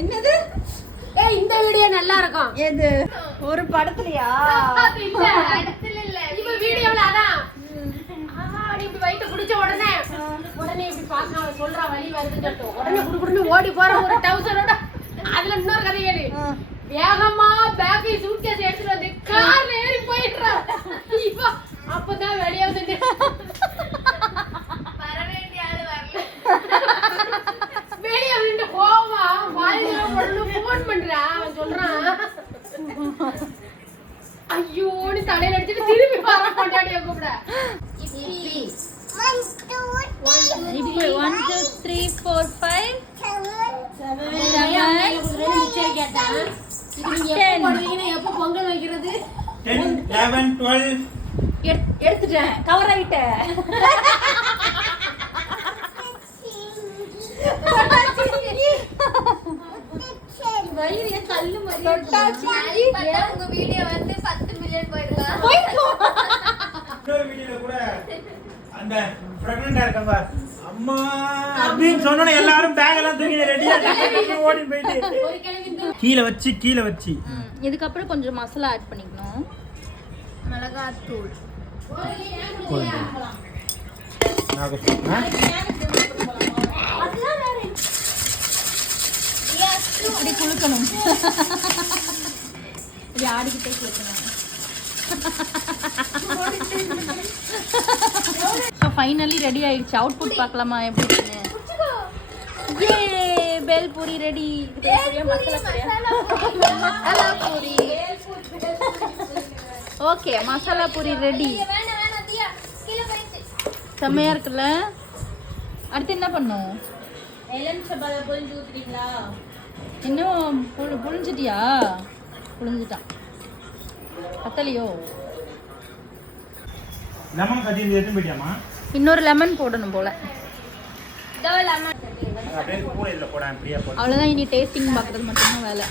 என்னது? இந்த வீடியோ நல்லா இருக்கும். எது ஒரு படத்துலயா? இப்ப வீடியோல அதான் இப்படி வயிற்று குடிச்ச உடனே இப்படி பாக்க சொல்றா வலி வருதுன்னு சொல்லிட்டு உடனே குடுக்குடுன்னு ஓடி போற ஒரு டவுசரோட. அதுல இன்னொரு கதை ஏறி வேகமா பேக்கை சூட்கேஸ் எடுத்துட்டு வந்து கார்ல ஏறி போயிடுறா. இப்ப அப்பதான் வெளியே வந்து வெளியே வந்து போவா வாயில போன் பண்றா. அவன் சொல்றான் ஐயோன்னு தலையில அடிச்சுட்டு திரும்பி வர கொண்டாடிய கூப்பிட. 1 2 3 4 5 எப்ப பொங்கல் வைக்கிறது? 10 11 12 எடுத்துட்டேன். கவர் ஆயிட்டேன். வயிறு கல்லு மாதிரி உங்க வீடியோ வந்து 10 மில்லியன் போயிருக்கா. இன்னொரு வீடியோல கூட அந்த பிரெக்னன்ட்டா இருக்கவங்க அம்மா அப்படின்னு சொன்னோனே எல்லாரும் பேக் எல்லாம் தூக்கி ரெடியா ஓடி போயிட்டு கீழ வச்சு இதுக்கப்புறம் கொஞ்சம் மசாலா ஆட் பண்ணிக்கணும். மிளகாத்தூள் இப்படி குளுக்கணும். இப்படி ஆடிக்கிட்டே குளுக்கணும். ஸோ ஃபைனலி ரெடி ஆயிடுச்சு. அவுட்புட் பார்க்கலாமா எப்படி இருக்குன்னு? ஏ பேல் puri ready. Masala puri. Okay masala puri ready. செம்மையா இருக்குல்ல? அடுத்து என்ன பண்ணும்? இன்னும் புழிஞ்சிட்டியா? புழிஞ்சிட்டான். பத்தலையோ? லெமன் கட்டி எடுத்து போயிட்டியாமா? இன்னொரு லெமன் போடணும் போல. அவ்வளோதான். இனி டேஸ்டிங் பார்க்குறது மட்டும்தான் வேலை.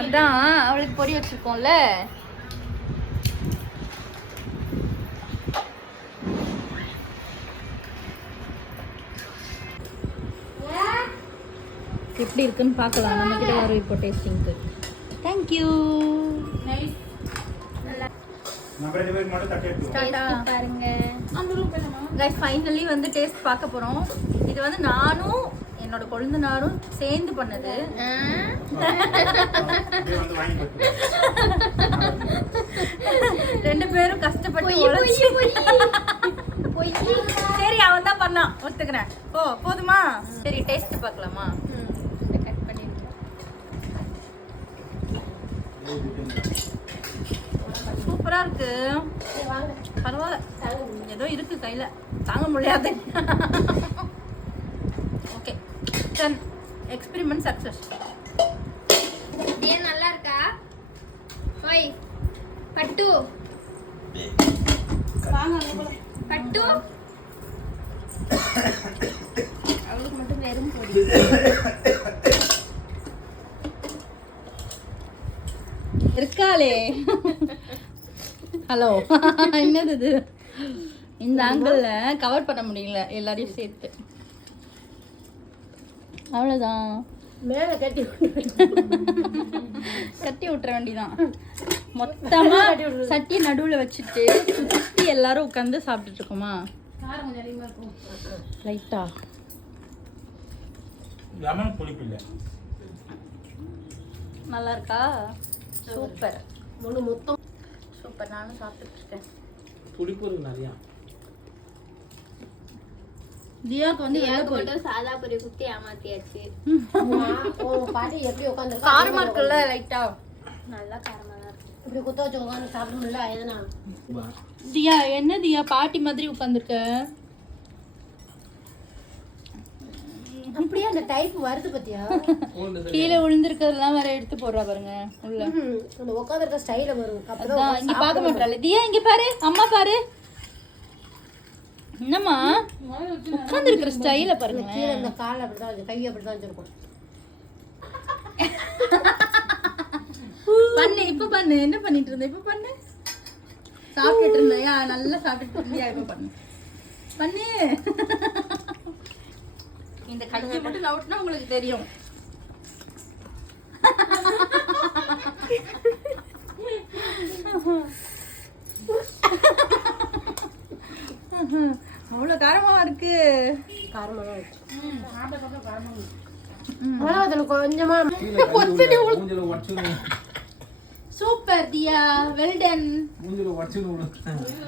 அதான் அவளுக்கு பொரி வச்சிருக்கோம்ல. எப்படி இருக்குன்னு பார்க்கலாம். நம்ம கிட்ட வரும் இப்போ டேஸ்டிங்க்கு. தேங்க்யூ. பாருங்க கைஸ், ஃபைனலி வந்து டேஸ்ட் பார்க்க போறோம். இது வந்து நானும் என்னோட கொழுந்தனாரும் சேர்ந்து பண்ணது. ரெண்டு பேரும் கஷ்டப்பட்டு சரி அவன் தான் பண்ணான் ஒத்துக்கிறேன். ஓ போதுமா? சரி டேஸ்ட் பார்க்கலாமா? கட் பண்ணிருக்கேன். சூப்பரா இருக்கு. பரவாயில்ல, ஏதோ இருக்கு கையில, தாங்க முடியாது. Okay done. Experiment success. ஏன் நல்லா இருக்கா? ஓய் பட்டு பட்டு அவளுக்கு மட்டும் வெறும் பொடி. இருக்காளே. ஹலோ என்னது இது? இந்த ஆங்கிள் கவர் பண்ண முடியல எல்லாரையும் சேர்த்து. அவ்வளோதான். மேல கட்டி விட்டுற வேண்டிதான். மொத்தமா சட்டியை நடுவுல வச்சுட்டு சுத்தி எல்லாரும் உட்காந்து சாப்பிட்டுட்டு இருக்கோமா? லைட்டா லெமன் புளிப்பு இல்ல. நல்லா இருக்கா? சூப்பர். மொத்தம் சூப்பர். நானும் சாப்பிட்டுட்டு இருக்கேன். புளிப்பு இருக்கு நிறைய. தியாக்கு வந்து மட்டும் சாதா பொரி குத்தி ஏமாத்தியாச்சு. பாட்டி எப்படி உட்காந்து காரமா இருக்குல்ல? லைட்டா நல்லா காரமா தான் இருக்கு. இப்படி குத்த வச்சு உட்காந்து சாப்பிட முடியல. எதுனா தியா என்ன தியா பாட்டி மாதிரி உட்காந்துருக்க? அப்படியே அந்த டைப் வருது பத்தியா? கீழே விழுந்திருக்கிறதெல்லாம் வேற எடுத்து போடுறா பாருங்க உள்ள. அந்த உட்காந்துருக்க ஸ்டைல வரும். அதான் இங்க பார்க்க மாட்டாளே தியா. இங்க பாரு, அம்மா பாரு. என்னம்மா உட்கார்ந்து இருக்கிற ஸ்டைல பாருங்க. கீழே இந்த கால் அப்படிதான், கை அப்படிதான் வச்சிருக்கும். பண்ணு இப்ப பண்ணு. என்ன பண்ணிட்டு இருந்த? இப்ப பண்ணு. சாப்பிட்டுட்டு இருந்தியா நல்லா சாப்பிட்டுட்டு இருந்தியா இப்போ பண்ணு பண்ணு இந்த கையை மட்டும் நவுட்டினா உங்களுக்கு தெரியும். அவ்வளோ காரமா இருக்கு. காரமா தான் இருக்கு. மிளகாத்தூள் கொஞ்சமா கொச்சடி மூஞ்சில உடைச்சு சூப்பர் தியா, வெல் டன். மூஞ்சில உடைச்சு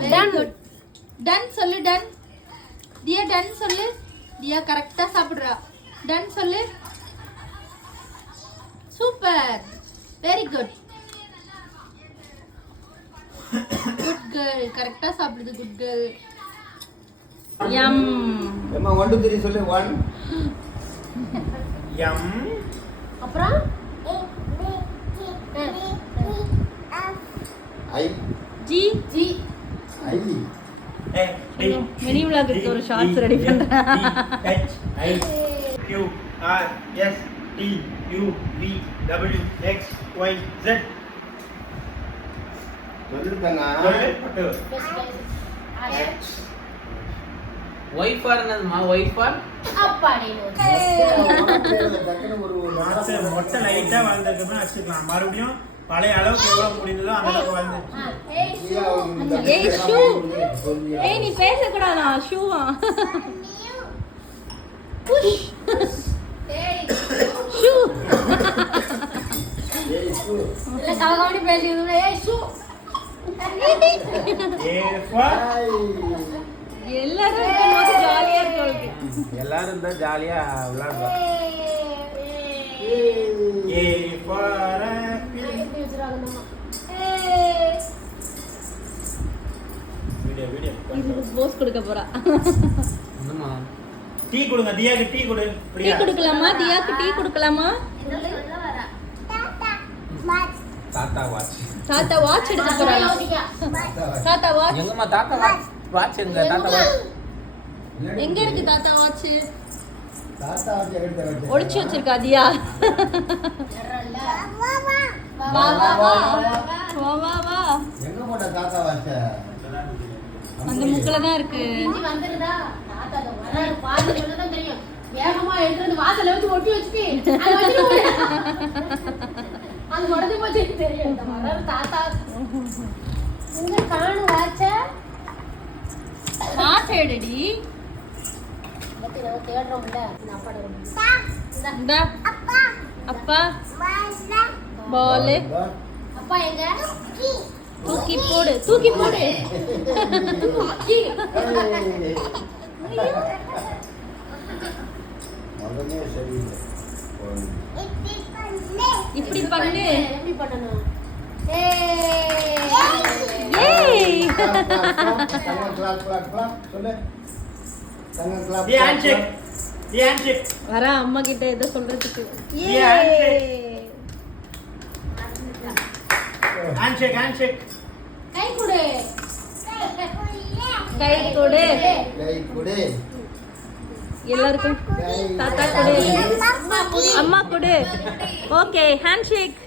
வெரி குட். டன் சொல்லு டன். தியா டன் சொல்லு. தியா கரெக்டா சாப்பிடுறா. டன் சொல்லு. Super, very good. Good girl, கரெக்டா சாப்பிடுது. Good girl. யம். அம்மா 1 2 3 சொல்லு. 1 யம். அப்புறம் I G G I mini vlogக்கு ஒரு ஷார்ட்ஸ் ரெடி பண்றேன். H I Q R S T U V W X Y Z. சொல்லுங்க. ஒய்ஃப் ஃபார் என்னதுமா? ஒய்ஃப் ஃபார் அப்பாடி டக்குனு ஒரு மொட்டை லைட்டா வளர்ந்துருக்குன்னா வச்சுக்கலாம். மறுபடியும் பழைய அளவுக்கு எவ்வளவு முடிந்ததோ அந்த அளவுக்கு வளர்ந்துருச்சு. ஏய் ஷூ. ஏய் நீ பேச கூடாதா? ஷூவா? புஷ். ஷூ. இல்ல கவகவனி பேசிடுது. ஏய் ஷூ. A for எல்லாரும் இருக்கும்போது ஜாலியா இருக்கு உங்களுக்கு. எல்லாரும் இருந்தா ஜாலியா விளையாடுறோம். A for apple. எப்படி வச்சிருக்காங்கம்மா? வீடியோ இது போஸ் கொடுக்க போறா. என்னம்மா? டீ கொடுங்க. தியாக்கு டீ கொடு. டீ பிரியா கொடுக்கலாமா? தியாக்கு டீ கொடுக்கலாமா? தாத்தா வாட்ச். தாத்தா வாட்ச் எடுக்க போறாங்க. தாத்தா வாட்ச் எங்கம்மா தாத்தா வாட்ச்? வாட்ச் எங்க? தாத்தா வாட்ச் எங்க இருக்கு? தாத்தா வாட்ச் தாத்தா வந்து ஒளிச்சு வச்சிருக்கா தியா. வா வா வா வா வா வா. எங்க போட்ட தாத்தா வாச்ச? அந்த முக்குல தான் இருக்கு. இஞ்சி வந்துருதா? தாத்தா அத வராரு பாத்து சொல்லதான் தெரியும். வேகமா எடுத்து வந்து வாசல்ல வச்சு ஒட்டி வச்சுட்டு அத வச்சிரு. அது உடைஞ்சு போச்சு தெரியும். இந்த வராரு தாத்தா. உங்க காணு வாச்ச? வாட்ச் எடுடி. பத்தி நம்ம தேடுறோம்ல. இந்த அப்பாட இந்தா அப்பா பால் அப்பா எங்க? தூக்கி போடு. தூக்கி போடு. மகனே சரியில்லை. இப்படி பண்ணு. எப்படி பண்ணணும்? ஏய் கிளாப் கிளாப் கிளாப் சொல்லு. தங்க கிளாப். தி ஹேண்ட்ஷேக். தி ஹேண்ட்ஷேக். வரா அம்மா கிட்ட ஏதோ சொல்றதுக்கு. ஹேண்ட்ஷேக். ஹேண்ட்ஷேக். கை கொடு. கை கொடு. கை கொடு. எல்லாருக்கும் தாத்தா கொடு. அம்மா கொடு. Okay hand shake.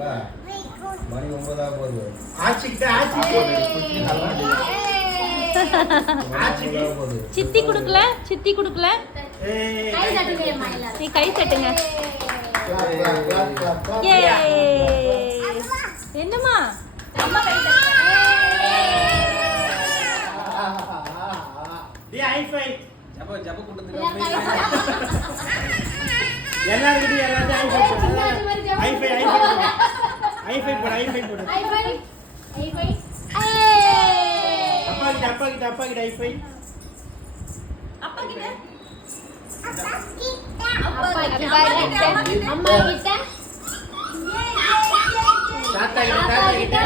வா. மணி 9 ஆக போகுது. ஆச்சிக்கிட்ட ஆச்சிக்கு. ஆச்சிக்கு. சித்தி குடுக்கல. சித்தி குடுக்கல. ஏய் கை தட்டுங்க மயிலா. நீ கை தட்டுங்க. Clap clap clap clap clap. ஏய் என்னம்மா? அம்மா கை தட்டு. The high five. ஜப்ப ஜப்ப கூட்டத்துக்கு எல்லாரும் எல்லாத்தையும் high five. High five. High five போடு. ஹை ஃபை போடு. High five. High five. அப்பா கிட்ட ஹை ஃபை. அப்பா கிட்ட. அப்பா கிட்ட. அம்மா கிட்ட. தாத்தா கிட்ட.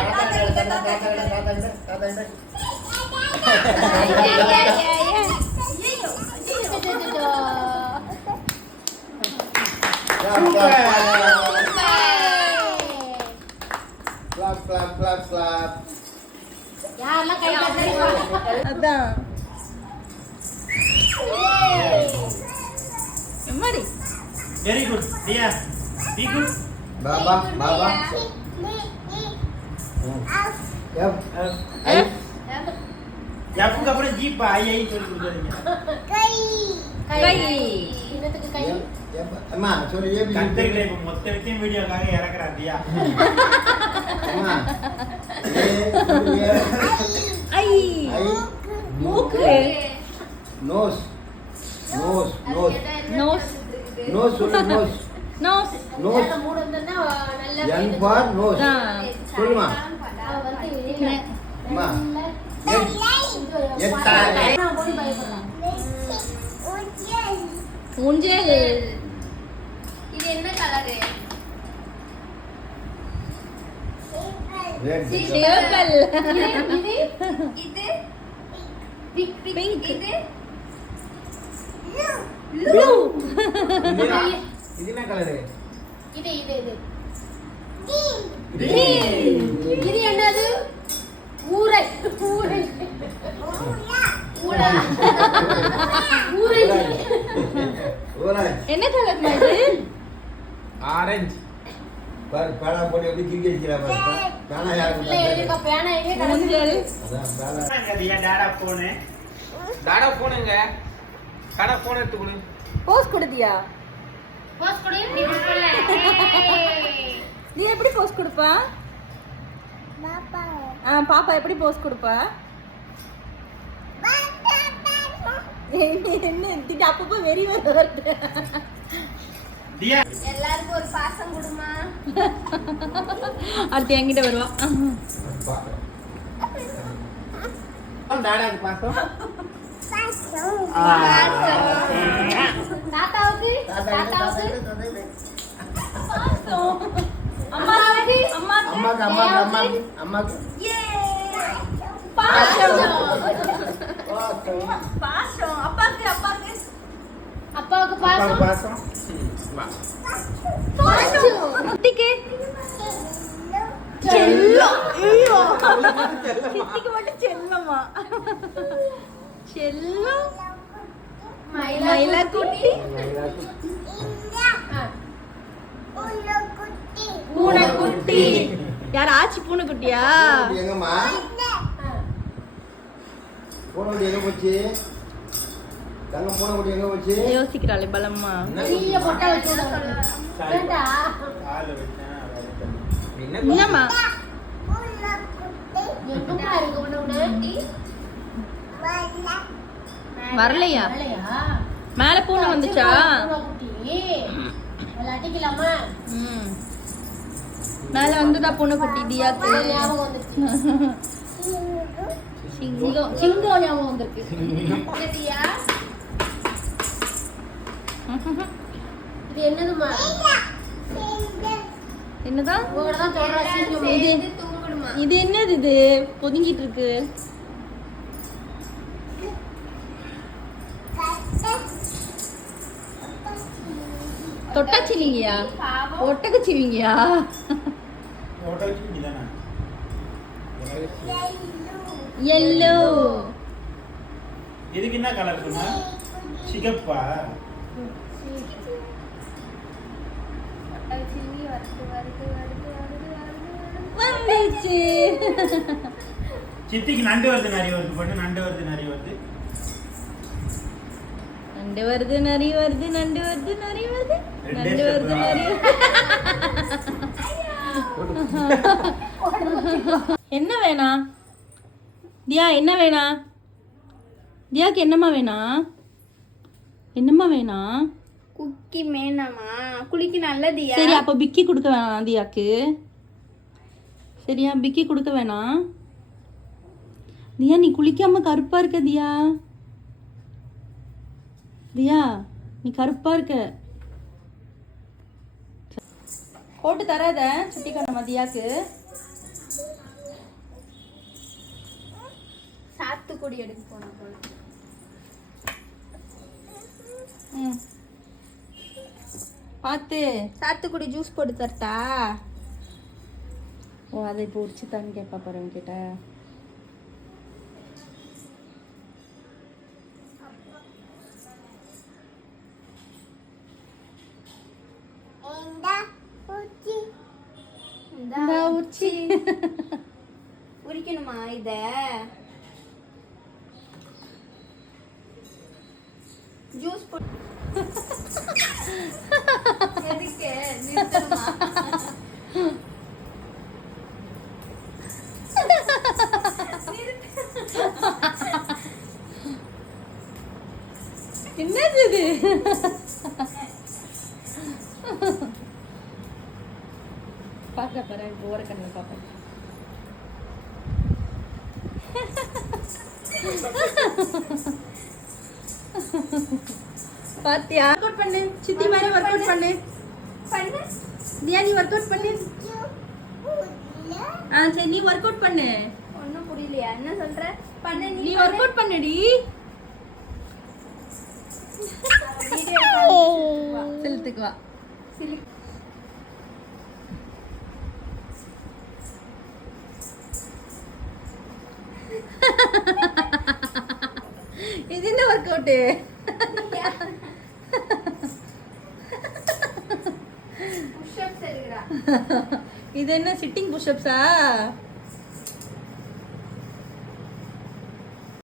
Clap clap clap clap. யாரெல்லாம் கை தட்டுறீங்க? அதான் எம்மாடி. Very good. Diya be good. பாபா பாபா எப் ஐ எப்புக்கு அப்புறம் ஜீப்பா ஐ சொல்லி கொடுத்துருங்க. கை என்னத்துக்கு கை எப் அம்மா சொல்லு ஏபி கத்துக்கிட்ட இப்ப மொத்த வித்தியம் வீடியோக்காக இறக்குறாதியா. அம்மா ஏ ஐ ஐ மூக்கு nose nose nose nose nose சொல்லு நோஸ் நோஸ் நோஸ் நல்ல மூடு வந்தா நல்ல என் ஃபார் நோஸ் சொல்லுமா அவ வந்து அம்மா நான் போய் பயப்படுறேன் ஊஞ்சல் இது என்ன கலரு? ரெட் சேவல் இது பிங்க் இது ப்ளூ இது என்ன கலரு? இது இது இது கிரீன் இது என்னது ஊரை ஊரை ஊடா ஊரை ஓராய் என்ன கலர் இது ஆரஞ்சு. பாரு பேனா போட்டு எப்படி கிரிக்கெட் அடிக்கிறா பாரு பேனா யாருக்கு இல்ல எழுதிருக்க பேனா எங்க கிடக்கு ஊஞ்சல் அதான் பேனா அதியா டாடா போனு. தாடா போனுங்க. கடை போன் எடுத்து கொடு. போஸ் கொடுத்தியா போஸ் கொடு இப்படி கொடுக்கல நீ எப்படி போஸ் கொடுப்பா பாப்பா எப்படி போஸ் கொடுப்பா என்ன இது அப்பப்போ வெறி வருது தியா எல்லாருக்கும் ஒரு பாசம் கொடுமா. அடுத்து என்கிட்ட வருவா டாடாக்கு பாசம். தாத்தாவுக்கு தாத்தாவுக்கு அம்மாவுக்கு அம்மாக்கு அம்மாக்கு அம்மாக்கு அம்மாக்கு பாசம் பாசம் பாசம் அப்பாக்கு அப்பாக்கு அப்பாவுக்கு அப்பாவுக்கு பாசம் பாசம். பாசம் குட்டிக்கு செல்லம் ஐயோ சித்திக்கு மட்டும் செல்லமா செல்லம் மயிலாக்குட்டி பூனைக்குட்டி யார் ஆச்சி பூனைக்குட்டியா எங்கம்மா பூனைக்குட்டி எங்க போச்சு தங்க பூனைக்குட்டி எங்க போச்சு யோசிக்கிறாளே பலம்மா நீயே பொட்டை வச்சு வேண்டா கால வச்சேன் வேற தண்ணி. என்ன என்னம்மா எங்கப்பா இருக்கு உனக்கு வரலையா வரலையா மேல பூனை வந்துச்சா குட்டி அதுல அடிக்கலாமா ம் மேல வந்துதா பூனைக்குட்டி தியாக்கு ஞாபகம் வந்துருச்சு சிங்கம் சிங்கம் ஞாபகம் வந்திருக்கு தியா இது என்னதுமா என்னதான் உங்களோட தான் சொல்ற சிங்கம் இது தூங்கணுமா? இது என்னது இது பொதுங்கிட்டு இருக்கு தொட்டாச்சிலிங்கயா பாவம். ஒட்டகச்சிவிங்கயா ஓட்ட வச்சு நீதானா? எல்லோ இதுக்கு என்ன கலர் சொன்னா? சிகப்பா? சில்லி வருது வருது வருது வருது வருது வருது. வந்துச்சு சித்திக்கு நண்டு வருது நிறைய வருது பண்ணு. நண்டு வருது நிறைய வருது. நண்டு வருது நரி வருது நண்டு வருது நரி வருது ரெண்டே நண்டு வருது step நரி என்ன வேணா தியா என்ன வேணா தியாக்கு என்னம்மா வேணா என்னம்மா வேணா குக்கி மேனாமா குளிக்கு நல்லதியா. சரி அப்போ பிக்கி கொடுக்க வேணாம் தியாக்கு சரியா பிக்கி கொடுக்க வேணாம் தியா நீ குளிக்காம கருப்பா இருக்க தியா தியா நீ கருப்பா இருக்க போட்டு தராத சுட்டி கண்ணம்மா தியாக்கு சாத்துக்குடி எடுக்க போன போல. ம் பார்த்து சாத்துக்குடி ஜூஸ் போட்டு தரட்டா? ஓ அதை இப்போ உடிச்சுத்தான்னு கேட்பா பாரு அவன்கிட்ட பூச்சி சி. உரிக்கணுமா இத? ஜூஸ் போட்டு எதுக்கு நிறுத்தணுமா? என்னது இது? பாக்க பாரு ஓர கண்ணுல பாப்பேன். பாத்தியா? ஒர்க் அவுட் பண்ணு. சித்தி மாதிரி ஒர்க் அவுட் பண்ணு. பண்ணு. தியா நீ ஒர்க் அவுட் பண்ணு. சரி நீ ஒர்க் அவுட் பண்ணு. ஒண்ணும் புரியலையா என்ன சொல்ற? பண்ணு நீ ஒர்க் அவுட் பண்ணுடி. செலுத்துக்கு வா. இது என்ன ஒர்க் அவுட்? புஷ் அப்ஸ் எடுங்கடா. இது என்ன சிட்டிங் புஷ் அப்ஸா?